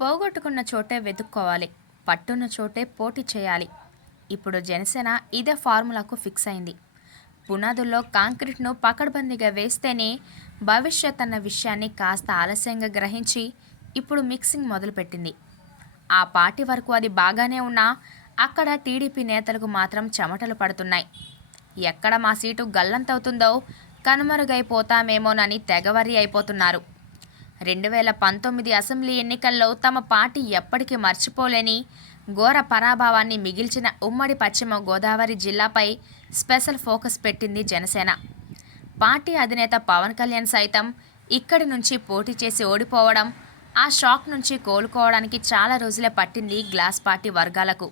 పోగొట్టుకున్న చోటే వెతుక్కోవాలి. పట్టున్న చోటే పోటీ చేయాలి. ఇప్పుడు జనసేన ఇదే ఫార్ములాకు ఫిక్స్ అయింది. పునాదుల్లో కాంక్రీట్ను పకడ్బందీగా వేస్తేనే భవిష్యత్ అన్న విషయాన్ని కాస్త ఆలస్యంగా గ్రహించి ఇప్పుడు మిక్సింగ్ మొదలుపెట్టింది. ఆ పార్టీ వరకు అది బాగానే ఉన్నా అక్కడ టీడీపీ నేతలకు మాత్రం చెమటలు పడుతున్నాయి. ఎక్కడ మా సీటు గల్లంతవుతుందో కనుమరుగైపోతామేమోనని తెగవరి అయిపోతున్నారు. 2019 అసెంబ్లీ ఎన్నికల్లో తమ పార్టీ ఎప్పటికీ మర్చిపోలేని ఘోర పరాభవాన్ని మిగిల్చిన ఉమ్మడి పశ్చిమ గోదావరి జిల్లాపై స్పెషల్ ఫోకస్ పెట్టింది జనసేన. పార్టీ అధినేత పవన్ కళ్యాణ్ సైతం ఇక్కడి నుంచి పోటీ చేసి ఓడిపోవడం, ఆ షాక్ నుంచి కోలుకోవడానికి చాలా రోజులే పట్టింది గ్లాస్ పార్టీ వర్గాలకు.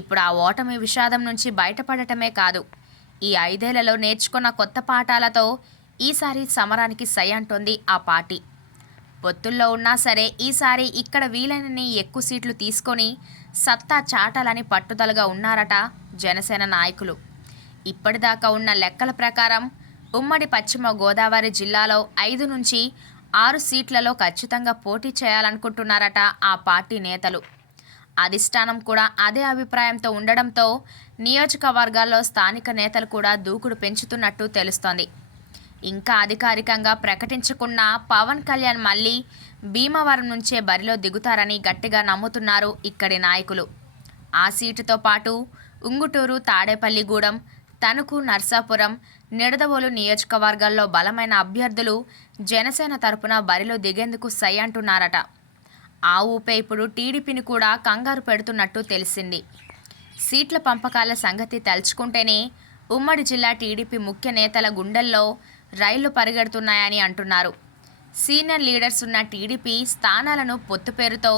ఇప్పుడు ఆ ఓటమి విషాదం నుంచి బయటపడటమే కాదు, ఈ 5 ఏళ్లలో నేర్చుకున్న కొత్త పాఠాలతో ఈసారి సమరానికి సై అంటోంది ఆ పార్టీ. పొత్తుల్లో ఉన్నా సరే ఈసారి ఇక్కడ వీలైనన్ని ఎక్కువ సీట్లు తీసుకొని సత్తా చాటాలని పట్టుదలగా ఉన్నారట జనసేన నాయకులు. ఇప్పటిదాకా ఉన్న లెక్కల ప్రకారం ఉమ్మడి పశ్చిమ గోదావరి జిల్లాలో 5 నుంచి 6 సీట్లలో ఖచ్చితంగా పోటీ చేయాలనుకుంటున్నారట ఆ పార్టీ నేతలు. అధిష్టానం కూడా అదే అభిప్రాయంతో ఉండడంతో నియోజకవర్గాల్లో స్థానిక నేతలు కూడా దూకుడు పెంచుతున్నట్టు తెలుస్తోంది. ఇంకా అధికారికంగా ప్రకటించకున్న పవన్ కళ్యాణ్ మళ్ళీ భీమవరం నుంచే బరిలో దిగుతారని గట్టిగా నమ్ముతున్నారు ఇక్కడి నాయకులు. ఆ సీటుతో పాటు ఉంగుటూరు, తాడేపల్లిగూడెం, తణుకు, నర్సాపురం, నిడదవోలు నియోజకవర్గాల్లో బలమైన అభ్యర్థులు జనసేన తరపున బరిలో దిగేందుకు సై అంటున్నారట. ఆ ఊపే ఇప్పుడు టీడీపీని కూడా కంగారు పెడుతున్నట్టు తెలిసింది. సీట్ల పంపకాల సంగతి తలుచుకుంటేనే ఉమ్మడి జిల్లా టీడీపీ ముఖ్య నేతల గుండెల్లో రైళ్లు పరిగెడుతున్నాయని అంటున్నారు. సీనియర్ లీడర్స్ ఉన్న టీడీపీ స్థానాలను పొత్తు పేరుతో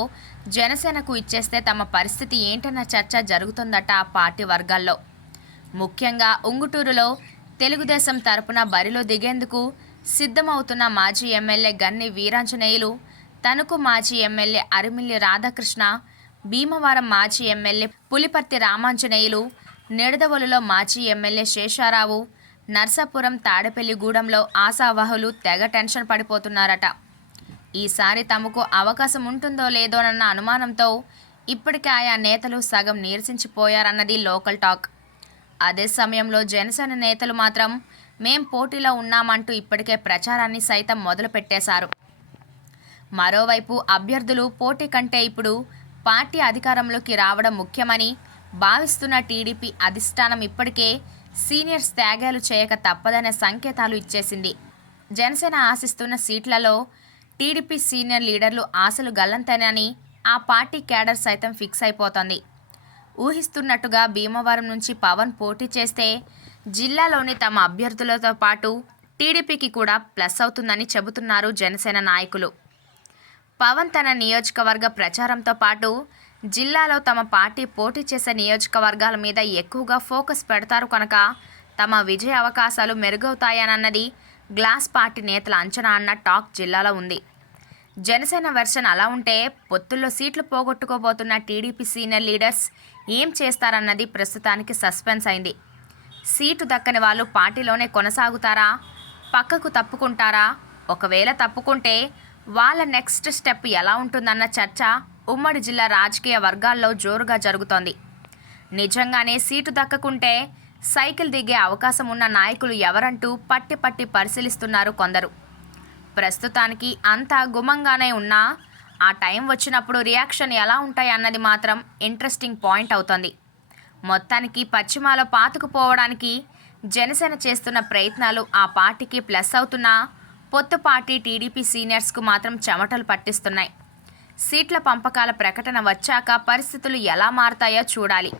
జనసేనకు ఇచ్చేస్తే తమ పరిస్థితి ఏంటన్న చర్చ జరుగుతుందట ఆ పార్టీ వర్గాల్లో. ముఖ్యంగా ఉంగుటూరులో తెలుగుదేశం తరపున బరిలో దిగేందుకు సిద్ధమవుతున్న మాజీ ఎమ్మెల్యే గన్ని వీరాంజనేయులు, తణుకు మాజీ ఎమ్మెల్యే అరిమిల్లి రాధాకృష్ణ, భీమవరం మాజీ ఎమ్మెల్యే పులిపర్తి రామాంజనేయులు, నిడదవోలులో మాజీ ఎమ్మెల్యే శేషారావు, నర్సాపురం, తాడేపల్లిగూడెంలో ఆశావహులు తెగ టెన్షన్ పడిపోతున్నారట. ఈసారి తమకు అవకాశం ఉంటుందో లేదోనన్న అనుమానంతో ఇప్పటికే ఆయా నేతలు సగం నీరసించిపోయారన్నది లోకల్ టాక్. అదే సమయంలో జనసేన నేతలు మాత్రం మేం పోటీలో ఉన్నామంటూ ఇప్పటికే ప్రచారాన్ని సైతం మొదలు పెట్టేశారు. మరోవైపు అభ్యర్థులు పోటీ కంటే ఇప్పుడు పార్టీ అధికారంలోకి రావడం ముఖ్యమని భావిస్తున్న టీడీపీ అధిష్టానం ఇప్పటికే సీనియర్స్ త్యాగాలు చేయక తప్పదనే సంకేతాలు ఇచ్చేసింది. జనసేన ఆశిస్తున్న సీట్లలో టీడీపీ సీనియర్ లీడర్లు ఆశలు గల్లంతేనని ఆ పార్టీ క్యాడర్ సైతం ఫిక్స్ అయిపోతుంది. ఊహిస్తున్నట్టుగా భీమవరం నుంచి పవన్ పోటీ చేస్తే జిల్లాలోని తమ అభ్యర్థులతో పాటు టీడీపీకి కూడా ప్లస్ అవుతుందని చెబుతున్నారు జనసేన నాయకులు. పవన్ తన నియోజకవర్గ ప్రచారంతో పాటు జిల్లాలో తమ పార్టీ పోటీ చేసే నియోజకవర్గాల మీద ఎక్కువగా ఫోకస్ పెడతారు కనుక తమ విజయ అవకాశాలు మెరుగవుతాయనన్నది గ్లాస్ పార్టీ నేతల అంచనా అన్న టాక్ జిల్లాలో ఉంది. జనసేన వెర్షన్ అలా ఉంటే పొత్తుల్లో సీట్లు పోగొట్టుకోబోతున్న టీడీపీ సీనియర్ లీడర్స్ ఏం చేస్తారన్నది ప్రస్తుతానికి సస్పెన్స్ అయింది. సీటు దక్కని వాళ్ళు పార్టీలోనే కొనసాగుతారా, పక్కకు తప్పుకుంటారా? ఒకవేళ తప్పుకుంటే వాళ్ళ నెక్స్ట్ స్టెప్ ఎలా ఉంటుందన్న చర్చ ఉమ్మడి జిల్లా రాజకీయ వర్గాల్లో జోరుగా జరుగుతోంది. నిజంగానే సీటు దక్కకుంటే సైకిల్ దిగే అవకాశం ఉన్న నాయకులు ఎవరంటూ పట్టి పరిశీలిస్తున్నారు కొందరు. ప్రస్తుతానికి అంతా గుమంగానే ఉన్నా ఆ టైం వచ్చినప్పుడు రియాక్షన్ ఎలా ఉంటాయి అన్నది మాత్రం ఇంట్రెస్టింగ్ పాయింట్ అవుతోంది. మొత్తానికి పశ్చిమాలో పాతుకుపోవడానికి జనసేన చేస్తున్న ప్రయత్నాలు ఆ పార్టీకి ప్లస్ అవుతున్నా పొత్తు పార్టీ టీడీపీ సీనియర్స్కు మాత్రం చెమటలు పట్టిస్తున్నాయి. సీట్ల పంపకాల ప్రకటన వచ్చాక పరిస్థితులు ఎలా మారతాయో చూడాలి.